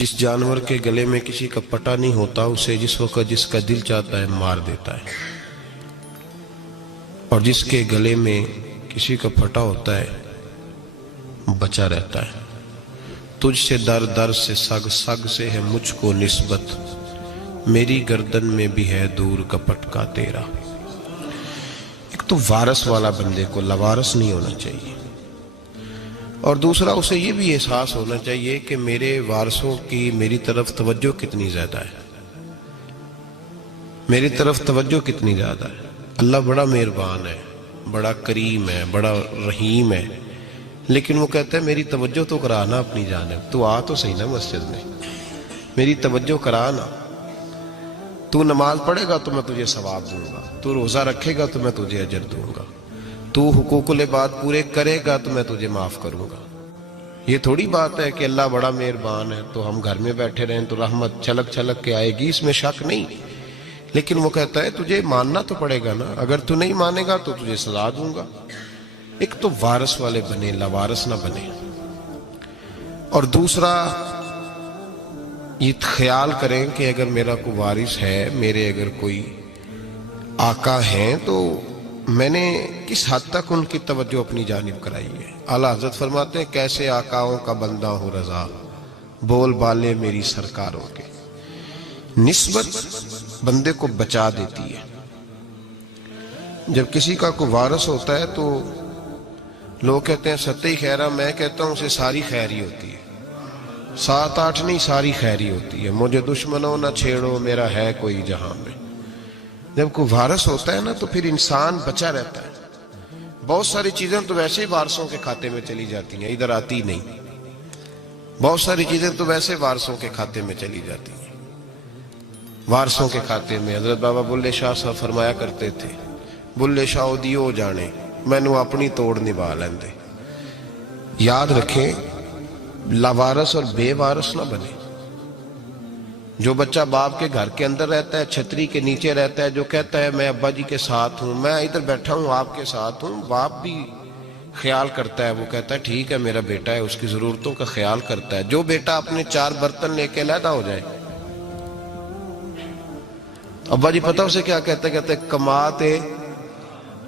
जिस जानवर के गले में किसी का पटा नहीं होता उसे जिस वक्त जिसका दिल चाहता है मार देता है, और जिसके गले में किसी का फटा होता है बचा रहता है। तुझसे दर दर से सग सग से है मुझको निस्बत, मेरी गर्दन में भी है दूर का पटका तेरा। एक तो वारस वाला बंदे को लवारस नहीं होना चाहिए, और दूसरा उसे ये भी एहसास होना चाहिए कि मेरे वारसों की मेरी तरफ तवज्जो कितनी ज़्यादा है, मेरी तरफ तवज्जो कितनी ज़्यादा है। अल्लाह बड़ा मेहरबान है, बड़ा करीम है, बड़ा रहीम है, लेकिन वो कहता है मेरी तवज्जो तो करा ना अपनी जानिब, तू आ तो सही ना मस्जिद में, मेरी तवज्जो करा ना। तू नमाज पढ़ेगा तो मैं तुझे सवाब दूंगा, तू रोज़ा रखेगा तो मैं तुझे अजर दूंगा, तू हुकूकुल इबाद पूरे करेगा तो मैं तुझे माफ़ करूंगा। ये थोड़ी बात है कि अल्लाह बड़ा मेहरबान है तो हम घर में बैठे रहें तो रहमत छलक छलक के आएगी, इसमें शक नहीं। लेकिन वो कहता है तुझे मानना तो पड़ेगा ना, अगर तू नहीं मानेगा तो तुझे सजा दूंगा। एक तो वारस वाले बने, लवारस ना बने, और दूसरा ये ख्याल करें कि अगर मेरा कोई वारिस है, मेरे अगर कोई आका हैं, तो मैंने किस हद तक उनकी तवज्जो अपनी जानिब कराई है। आला हज़रत फरमाते हैं कैसे आकाओं का बंदा हो रज़ा, बोल बाले मेरी सरकारों के। निस्बत बंदे को बचा देती है। जब किसी का कोई वारस होता है तो लोग कहते हैं सत्ते खैरा, मैं कहता हूं उसे सारी खैर ही होती है, 7-8 नहीं सारी खैर ही होती है। मुझे दुश्मनों ना छेड़ो मेरा है कोई जहां में। जब कोई वारस होता है ना तो फिर इंसान बचा रहता है। बहुत सारी चीजें तो वैसे ही वारसों के खाते में चली जाती हैं, इधर आती नहीं। बहुत सारी चीजें तो वैसे वारसों के खाते में चली जाती हैं, वारसों के खाते में। हजरत बाबा बुल्ले शाह साहब फरमाया करते थे, बुल्ले शाह दियो जाने मैनू अपनी तोड़ निभा लेंदे। याद रखें, लावारस और बेवारस ना बने। जो बच्चा बाप के घर के अंदर रहता है, छतरी के नीचे रहता है, जो कहता है मैं अब्बा जी के साथ हूँ, मैं इधर बैठा हूँ आपके साथ हूँ, बाप भी ख्याल करता है, वो कहता है ठीक है मेरा बेटा है, उसकी जरूरतों का ख्याल करता है। जो बेटा अपने 4 बर्तन लेके अलहदा हो जाए, अब्बा जी पता उसे क्या कहते, कहते कमाते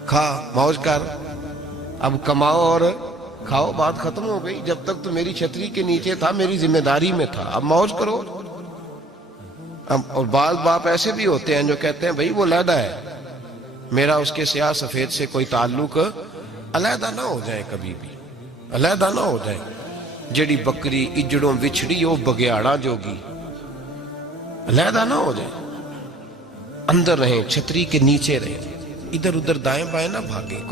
खा मौज कर, अब कमाओ और खाओ, बात खत्म हो गई। जब तक तो मेरी छतरी के नीचे था, मेरी जिम्मेदारी में था, अब मौज करो। और बाल बाप ऐसे भी होते हैं जो कहते हैं भाई वो अलहदा है, मेरा उसके स्याह सफेद से कोई ताल्लुक, अलहदा ना हो जाए, कभी भी अलहदा ना हो जाए। जेड़ी बकरी इजड़ों विछड़ी वो बगयाड़ा जोगी, अलहदा ना हो जाए, अंदर रहें, छतरी के नीचे रहें, इधर उधर दाएं बाएं ना भागे।